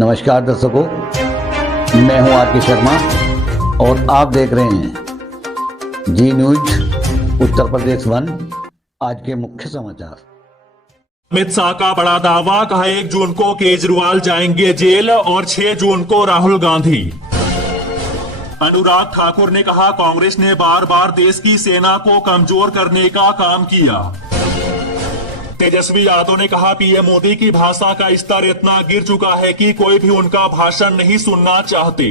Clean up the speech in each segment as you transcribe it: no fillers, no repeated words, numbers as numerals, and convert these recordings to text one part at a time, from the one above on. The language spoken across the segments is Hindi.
नमस्कार दर्शकों, मैं हूं आर.के. शर्मा और आप देख रहे हैं जी न्यूज उत्तर प्रदेश 1। आज के मुख्य समाचार। अमित शाह का बड़ा दावा, कहा 1 जून को केजरीवाल जाएंगे जेल और 6 जून को राहुल गांधी। अनुराग ठाकुर ने कहा कांग्रेस ने बार बार देश की सेना को कमजोर करने का काम किया। तेजस्वी यादव ने कहा पीएम मोदी की भाषा का स्तर इतना गिर चुका है कि कोई भी उनका भाषण नहीं सुनना चाहते।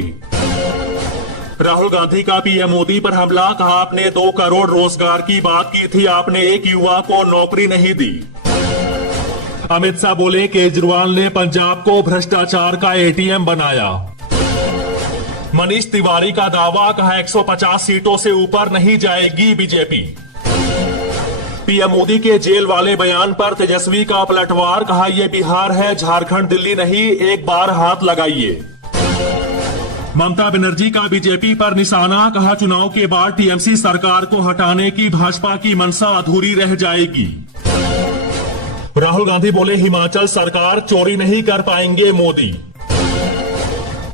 राहुल गांधी का पीएम मोदी पर हमला, कहा आपने 2 करोड़ रोजगार की बात की थी, आपने एक युवा को नौकरी नहीं दी। अमित शाह बोले केजरीवाल ने पंजाब को भ्रष्टाचार का एटीएम बनाया। मनीष तिवारी का दावा, कहा 150 सीटों से ऊपर नहीं जाएगी बीजेपी। पीएम मोदी के जेल वाले बयान पर तेजस्वी का पलटवार, कहा यह बिहार है, झारखंड दिल्ली नहीं, एक बार हाथ लगाइए। ममता बनर्जी का बीजेपी पर निशाना, कहा चुनाव के बाद टीएमसी सरकार को हटाने की भाजपा की मंशा अधूरी रह जाएगी। राहुल गांधी बोले हिमाचल सरकार चोरी नहीं कर पाएंगे मोदी।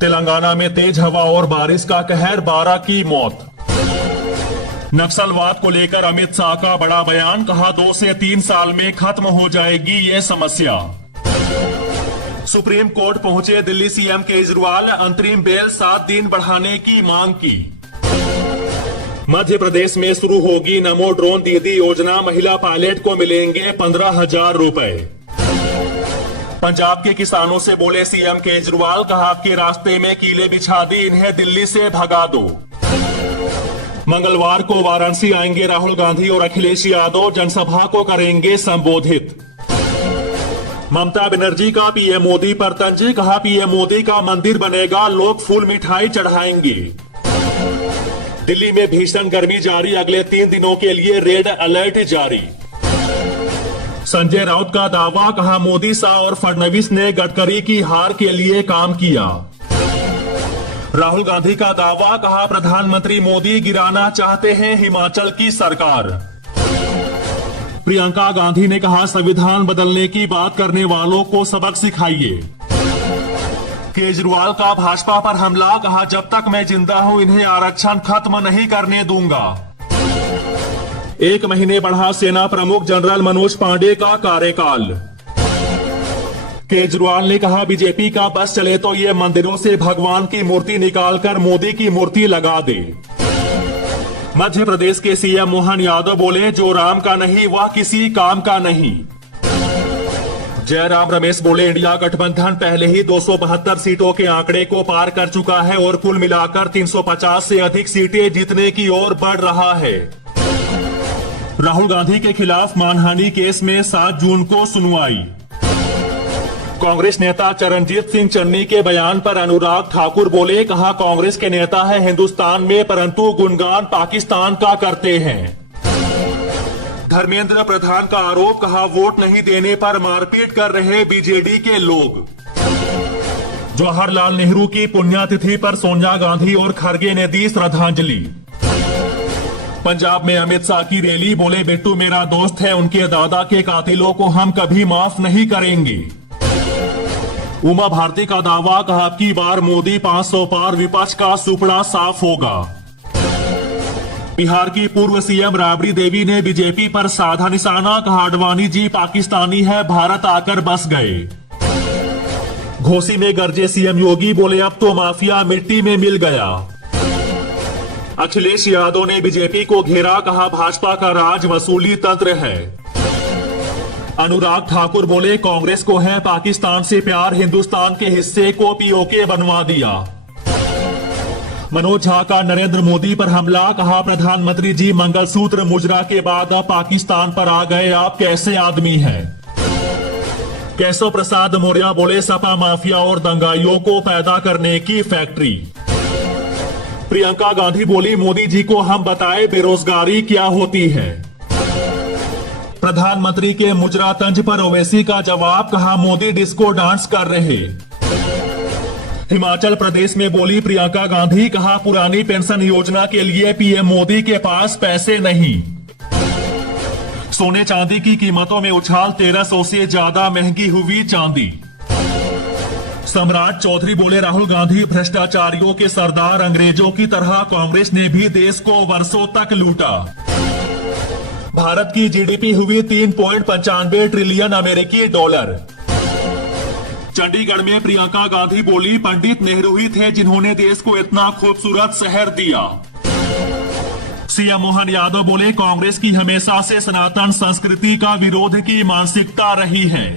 तेलंगाना में तेज हवा और बारिश का कहर, 12 की मौत। नक्सलवाद को लेकर अमित शाह का बड़ा बयान, कहा 2 से 3 साल में खत्म हो जाएगी ये समस्या। सुप्रीम कोर्ट पहुंचे दिल्ली सीएम केजरीवाल, अंतरिम बेल 7 दिन बढ़ाने की मांग की। मध्य प्रदेश में शुरू होगी नमो ड्रोन दीदी योजना, महिला पायलट को मिलेंगे 15,000 रुपए। पंजाब के किसानों से बोले सीएम केजरीवाल, कहा आपके रास्ते में कीले बिछा दी, इन्हें दिल्ली से भगा दो। मंगलवार को वाराणसी आएंगे राहुल गांधी और अखिलेश यादव, जनसभा को करेंगे संबोधित। ममता बनर्जी का पीएम मोदी पर तंज, कहा पीएम मोदी का मंदिर बनेगा, लोग फूल मिठाई चढ़ाएंगे। दिल्ली में भीषण गर्मी जारी, अगले 3 दिनों के लिए रेड अलर्ट जारी। संजय राउत का दावा, कहा मोदी, शाह और फडणवीस ने गडकरी की हार के लिए काम किया। राहुल गांधी का दावा, कहा प्रधानमंत्री मोदी गिराना चाहते हैं हिमाचल की सरकार। प्रियंका गांधी ने कहा संविधान बदलने की बात करने वालों को सबक सिखाइए। केजरीवाल का भाजपा पर हमला, कहा जब तक मैं जिंदा हूं इन्हें आरक्षण खत्म नहीं करने दूंगा। 1 महीने बढ़ा सेना प्रमुख जनरल मनोज पांडे का कार्यकाल। केजरीवाल ने कहा बीजेपी का बस चले तो ये मंदिरों से भगवान की मूर्ति निकालकर मोदी की मूर्ति लगा दे। मध्य प्रदेश के सीएम मोहन यादव बोले जो राम का नहीं वह किसी काम का नहीं। जयराम रमेश बोले इंडिया गठबंधन पहले ही 272 सीटों के आंकड़े को पार कर चुका है और कुल मिलाकर 350 से अधिक सीटें जीतने की ओर बढ़ रहा है। राहुल गांधी के खिलाफ मानहानि केस में 7 जून को सुनवाई। कांग्रेस नेता चरणजीत सिंह चन्नी के बयान पर अनुराग ठाकुर बोले, कहा कांग्रेस के नेता है हिंदुस्तान में परंतु गुणगान पाकिस्तान का करते हैं। धर्मेंद्र प्रधान का आरोप, कहा वोट नहीं देने पर मारपीट कर रहे बीजेडी के लोग। जवाहरलाल नेहरू की पुण्यतिथि पर सोनिया गांधी और खड़गे ने दी श्रद्धांजलि। पंजाब में अमित शाह की रैली, बोले बिट्टू मेरा दोस्त है, उनके दादा के कातिलों को हम कभी माफ नहीं करेंगे। उमा भारती का दावा, कहा अब की बार मोदी 500 पार, विपक्ष का सुपड़ा साफ होगा। बिहार की पूर्व सीएम राबड़ी देवी ने बीजेपी पर साधा निशाना, कहा आडवाणी जी पाकिस्तानी है, भारत आकर बस गए। घोसी में गरजे सीएम योगी, बोले अब तो माफिया मिट्टी में मिल गया। अखिलेश यादव ने बीजेपी को घेरा, कहा भाजपा का राज वसूली तंत्र है। अनुराग ठाकुर बोले कांग्रेस को है पाकिस्तान से प्यार, हिंदुस्तान के हिस्से को पीओके बनवा दिया। मनोज झा का नरेंद्र मोदी पर हमला, कहा प्रधानमंत्री जी मंगलसूत्र मुजरा के बाद अब पाकिस्तान पर आ गए, आप कैसे आदमी हैं। केशव प्रसाद मौर्य बोले सपा माफिया और दंगाइयों को पैदा करने की फैक्ट्री। प्रियंका गांधी बोली मोदी जी को हम बताएं बेरोजगारी क्या होती है। प्रधानमंत्री के मुजरा तंज पर ओवैसी का जवाब, कहा मोदी डिस्को डांस कर रहे। हिमाचल प्रदेश में बोली प्रियंका गांधी, कहा पुरानी पेंशन योजना के लिए पीएम मोदी के पास पैसे नहीं। सोने चांदी की कीमतों में उछाल, 1300 से ज्यादा महंगी हुई चांदी। सम्राट चौधरी बोले, राहुल गांधी भ्रष्टाचारियों के सरदार, अंग्रेजों की तरह कांग्रेस ने भी देश को वर्षों तक लूटा। भारत की जीडीपी हुई 3.95 ट्रिलियन अमेरिकी डॉलर। चंडीगढ़ में प्रियंका गांधी बोली, पंडित नेहरू ही थे जिन्होंने देश को इतना खूबसूरत शहर दिया। सीएम मोहन यादव बोले, कांग्रेस की हमेशा से सनातन संस्कृति का विरोध की मानसिकता रही है।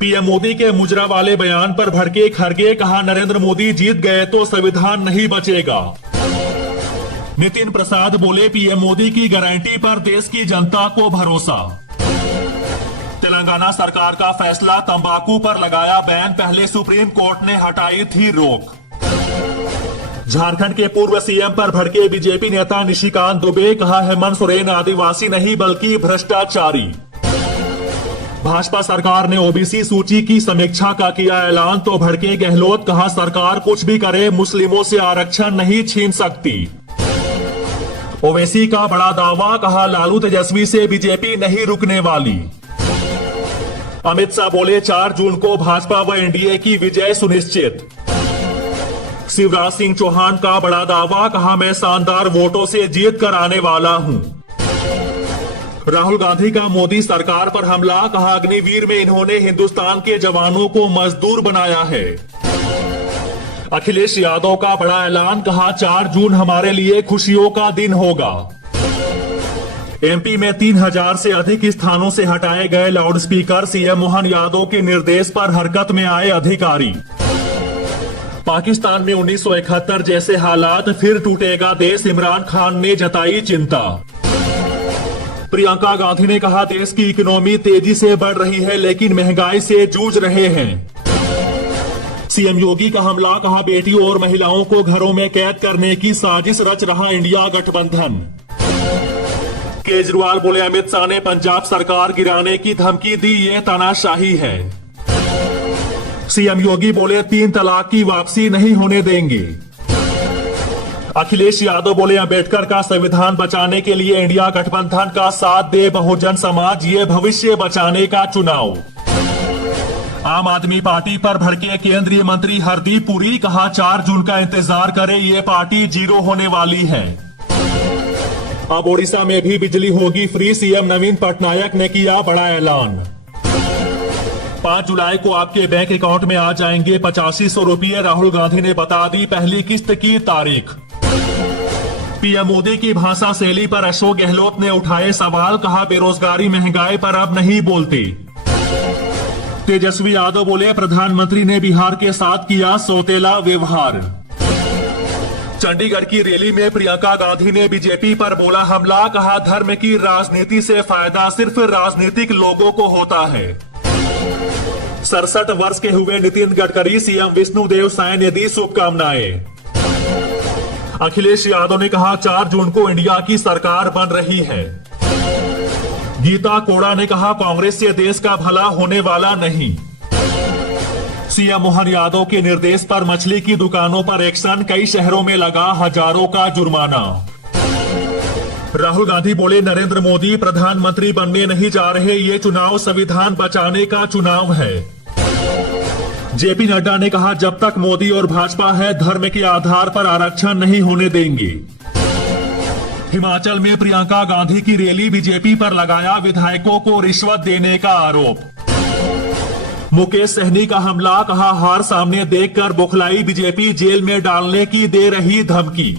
पीएम मोदी के मुजरा वाले बयान पर भड़के खड़गे, कहा नरेंद्र मोदी जीत गए तो संविधान नहीं बचेगा। नितिन प्रसाद बोले, पीएम मोदी की गारंटी पर देश की जनता को भरोसा। तेलंगाना सरकार का फैसला, तंबाकू पर लगाया बैन, पहले सुप्रीम कोर्ट ने हटाई थी रोक। झारखंड के पूर्व सीएम पर भड़के बीजेपी नेता निशिकांत दुबे, कहा हेमंत सोरेन आदिवासी नहीं बल्कि भ्रष्टाचारी। भाजपा सरकार ने ओबीसी सूची की समीक्षा का किया ऐलान तो भड़के गहलोत, कहा सरकार कुछ भी करे मुस्लिमों से आरक्षण नहीं छीन सकती। ओवैसी का बड़ा दावा, कहा लालू तेजस्वी से बीजेपी नहीं रुकने वाली। अमित शाह बोले, 4 जून को भाजपा व एनडीए की विजय सुनिश्चित। शिवराज सिंह चौहान का बड़ा दावा, कहा मैं शानदार वोटों से जीत कर आने वाला हूं। राहुल गांधी का मोदी सरकार पर हमला, कहा अग्निवीर में इन्होंने हिंदुस्तान के जवानों को मजदूर बनाया है। अखिलेश यादव का बड़ा ऐलान, कहा 4 जून हमारे लिए खुशियों का दिन होगा। एमपी में 3000 से अधिक स्थानों से हटाए गए लाउडस्पीकर, सीएम मोहन यादव के निर्देश पर हरकत में आए अधिकारी। पाकिस्तान में 1971 जैसे हालात, फिर टूटेगा देश, इमरान खान ने जताई चिंता। प्रियंका गांधी ने कहा, देश की इकोनॉमी तेजी से बढ़ रही है लेकिन महंगाई से जूझ रहे हैं। सीएम योगी का हमला, कहा बेटियों और महिलाओं को घरों में कैद करने की साजिश रच रहा इंडिया गठबंधन। केजरीवाल बोले, अमित शाह ने पंजाब सरकार गिराने की धमकी दी, ये तानाशाही है। सीएम योगी बोले, 3 तलाक की वापसी नहीं होने देंगे। अखिलेश यादव बोले, अंबेडकर का संविधान बचाने के लिए इंडिया गठबंधन का साथ दे बहुजन समाज, ये भविष्य बचाने का चुनाव। आम आदमी पार्टी पर भड़के केंद्रीय मंत्री हरदीप पुरी, कहा 4 जून का इंतजार करें, ये पार्टी जीरो होने वाली है। अब ओडिशा में भी बिजली होगी फ्री, सीएम नवीन पटनायक ने किया बड़ा ऐलान। 5 जुलाई को आपके बैंक अकाउंट में आ जाएंगे 8500 रुपये, राहुल गांधी ने बता दी पहली किस्त की तारीख। पीएम मोदी की भाषा शैली पर अशोक गहलोत ने उठाए सवाल, कहा बेरोजगारी महंगाई पर अब नहीं बोलते। तेजस्वी यादव बोले, प्रधानमंत्री ने बिहार के साथ किया सौतेला व्यवहार। चंडीगढ़ की रैली में प्रियंका गांधी ने बीजेपी पर बोला हमला, कहा धर्म की राजनीति से फायदा सिर्फ राजनीतिक लोगों को होता है। 67 वर्ष के हुए नितिन गडकरी, सीएम विष्णुदेव साय ने दी शुभकामनाएं। अखिलेश यादव ने कहा 4 जून को इंडिया की सरकार बन रही है। गीता कोड़ा ने कहा कांग्रेस से देश का भला होने वाला नहीं। सीएम मोहन यादव के निर्देश पर मछली की दुकानों पर एक्शन, कई शहरों में लगा हजारों का जुर्माना। राहुल गांधी बोले, नरेंद्र मोदी प्रधानमंत्री बनने नहीं जा रहे, ये चुनाव संविधान बचाने का चुनाव है। जेपी नड्डा ने कहा जब तक मोदी और भाजपा है धर्म के आधार पर आरक्षण नहीं होने देंगे। हिमाचल में प्रियंका गांधी की रैली, बीजेपी पर लगाया विधायकों को रिश्वत देने का आरोप। मुकेश सहनी का हमला, कहा हार सामने देखकर बौखलाई बीजेपी, जेल में डालने की दे रही धमकी।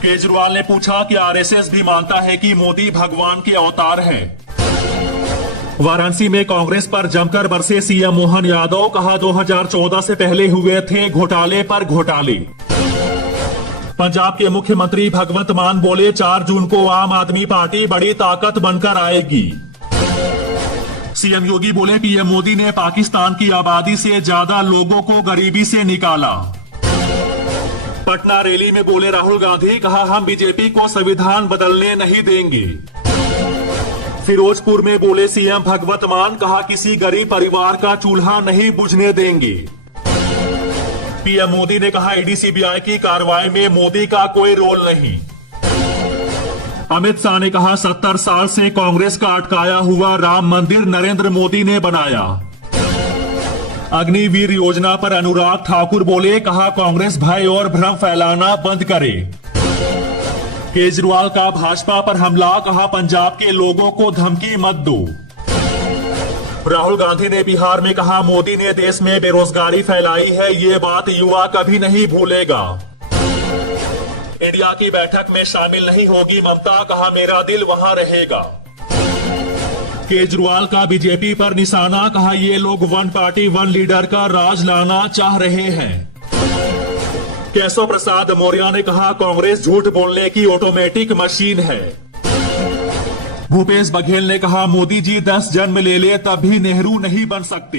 केजरीवाल ने पूछा कि आरएसएस भी मानता है कि मोदी भगवान के अवतार हैं। वाराणसी में कांग्रेस पर जमकर बरसे सीएम मोहन यादव, कहा 2014 से पहले हुए थे घोटाले पर घोटाले। पंजाब के मुख्यमंत्री भगवंत मान बोले 4 जून को आम आदमी पार्टी बड़ी ताकत बनकर आएगी। सीएम योगी बोले पीएम मोदी ने पाकिस्तान की आबादी से ज्यादा लोगों को गरीबी से निकाला। पटना रैली में बोले राहुल गांधी, कहा हम बीजेपी को संविधान बदलने नहीं देंगे। फिरोजपुर में बोले सीएम भगवंत मान, कहा किसी गरीब परिवार का चूल्हा नहीं बुझने देंगे। पीएम मोदी ने कहा ईडी सीबीआई की कार्रवाई में मोदी का कोई रोल नहीं। अमित शाह ने कहा 70 साल से कांग्रेस का अटकाया हुआ राम मंदिर नरेंद्र मोदी ने बनाया। अग्निवीर योजना पर अनुराग ठाकुर बोले, कहा कांग्रेस भय और भ्रम फैलाना बंद करे। केजरीवाल का भाजपा पर हमला, कहा पंजाब के लोगों को धमकी मत दो। राहुल गांधी ने बिहार में कहा, मोदी ने देश में बेरोजगारी फैलाई है, ये बात युवा कभी नहीं भूलेगा। इंडिया की बैठक में शामिल नहीं होगी ममता, कहा मेरा दिल वहां रहेगा। केजरीवाल का बीजेपी पर निशाना, कहा ये लोग वन पार्टी वन लीडर का राज लाना चाह रहे हैं। केशव प्रसाद मौर्य ने कहा, कांग्रेस झूठ बोलने की ऑटोमेटिक मशीन है। भूपेश बघेल ने कहा, मोदी जी 10 जन्म ले ले तब भी नेहरू नहीं बन सकते।